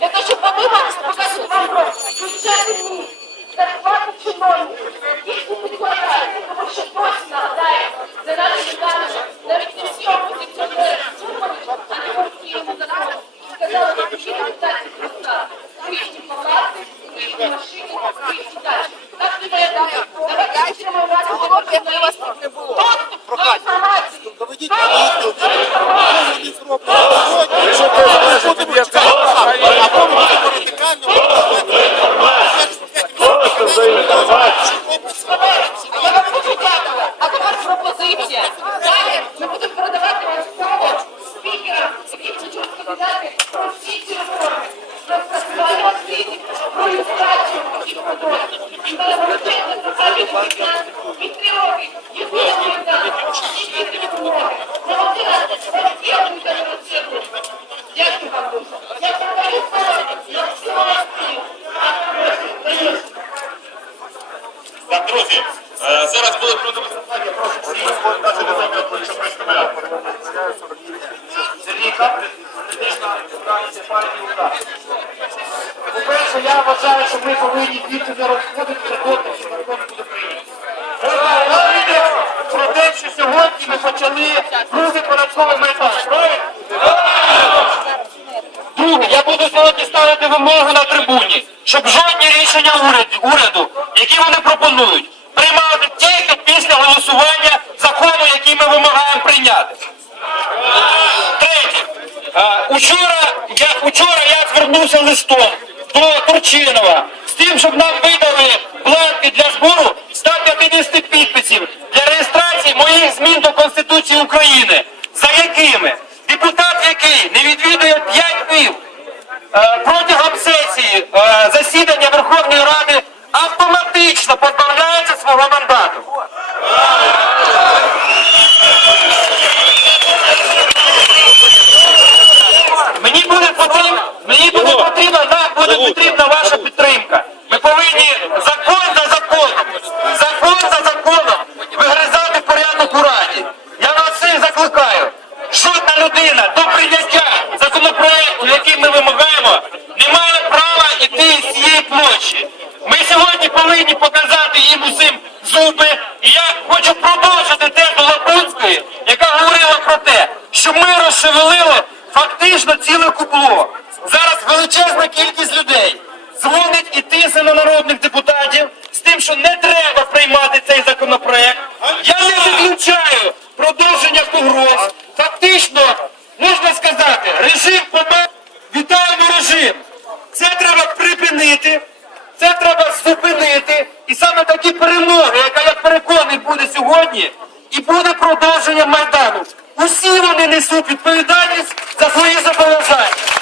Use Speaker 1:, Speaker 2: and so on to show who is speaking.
Speaker 1: Я хочу подумати, покажу вам про звичайні
Speaker 2: зарплати чиновників. Їх не підкладає,
Speaker 1: тому що хтось нагадає
Speaker 3: за наші
Speaker 4: питання, навіть не всі опозиціонери слухали, а не голосуємо за нас. Сказали, що всі депутати Христа, їхні палати, їхні машини, їхні дачі. Так не виглядає. Давайте підтримуємо вас, щоб вас не було. Прохання. Розповідати про всі ці реформи, про скасування освіти, про люстрацію таких продуктів. І ми величезне прохання від нас підтримувати єдине майдан, єдине допомоги. Молодина, роз'єднуйте на роз'єдну. Дякую вам дуже. Я передаю слово на всі власні.
Speaker 5: Так, друзі, е, зараз буде продемонстрування, прошу всіх наші державні обличчя представляти.
Speaker 2: Сергій Каплін, фракція партії «Удар». По-перше, я вважаю, що ми повинні звідси не розходити доти, що закон буде прийнятий. Мова йде про те, що сьогодні ми почали другий податковий майдан. Друге, я буду сьогодні ставити вимогу на трибуні, щоб жодні рішення уряду, уряду, які вони пропонують, приймати тільки після голосування закону, який ми вимагаємо прийняти. Звернувся листом до Турчинова з тим, щоб нам видали бланки для збору 150 підписів для реєстрації моїх змін до Конституції України, за якими депутат, який не відвідує 5 днів е, протягом сесії е, засідання Верховної Ради, автоматично позбавляється свого мандату. Мені буде потрібно, мені буде потрібно, нам буде потрібна ваша підтримка. Ми повинні закон за законом, закон за законом вигризати порядок у раді. Я вас всіх закликаю. Жодна людина до прийняття законопроекту, який ми вимагаємо, не має права йти з цієї площі. Ми сьогодні повинні показати їм усім зуби. І я хочу продовжити тезу Лапунської, яка говорила про те, що ми розшевелили фактично ціле кубло. Зараз величезна кількість людей дзвонить і тисне на народних депутатів з тим, що не треба приймати цей законопроект. Я не виключаю припинити. Це треба зупинити. І саме такі перемоги, яка я переконаний буде сьогодні, і буде продовження Майдану. Усі вони несуть відповідальність за свої зобов'язання.